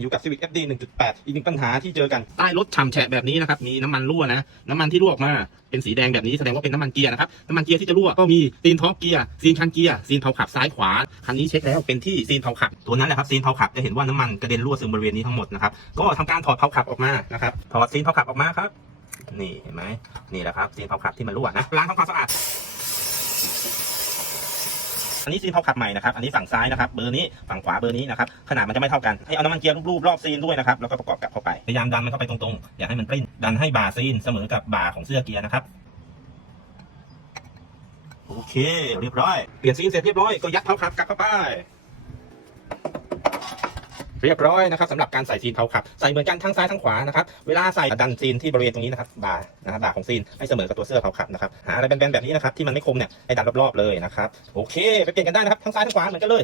อยู่กับ Civic FD 1.8 อีกหนึ่งปัญหาที่เจอกัน ใต้รถฉ่ำแฉะแบบนี้นะครับ มีน้ำมันรั่วนะ น้ำมันที่รั่วออกมา เป็นสีแดงแบบนี้แสดงว่าเป็นน้ำมันเกียร์นะครับ น้ำมันเกียร์ที่จะรั่วก็มีซีนท็อปเกียร์ซีนคันเกียร์ซีนเผาขับซ้ายขวา คันนี้เช็คแล้วเป็นที่ซีนเผาขับ ตัวนั้นแหละครับซีนเผาขับจะเห็นว่าน้ำมันกระเด็นรั่วซึมบริเวณนี้ทั้งหมดนะครับ ก็ทำการถอดเผาขับออกมานะครับ ถอดซีนเผาขับออกมาครับ นี่เห็นไหมนี่แหละครับซีนเผาขับที่มันรั่วนะล้างทำความสะอาด อันนี้ซีนเผาขับใหม่นะครับ อันนี้ฝั่งซ้ายนะครับ เบอร์นี้ฝั่งขวาเบอร์นี้นะครับ ขนาดมันจะไม่เท่ากัน ให้เอาน้ำมันเกียร์รูปรอบซีนด้วยนะครับ แล้วก็ประกอบกลับเข้าไป พยายามดันมันเข้าไปตรงๆ อย่าให้มันปริ้น ดันให้บ่าซีนเสมอกับบ่าของเสื้อเกียร์นะครับ โอเค เรียบร้อย เปลี่ยนซีนเสร็จเรียบร้อย ก็ยัดเผาขับกลับเข้าไป เรียบร้อยนะครับสำหรับการใส่ซีนเขาขับ ใส่เหมือนกันทั้งซ้ายทั้งขวานะครับเวลาใส่ดันซีนที่บริเวณตรงนี้นะครับบ่านะครับบ่าของซีนให้เสมอกับตัวเสื้อเขาขับนะครับหาอะไรแบนๆแบบนี้นะครับที่มันไม่คมเนี่ยให้ดันรอบๆเลยนะครับโอเค ไปเปลี่ยนกันได้นะครับทั้งซ้ายทั้งขวาเหมือนกันเลย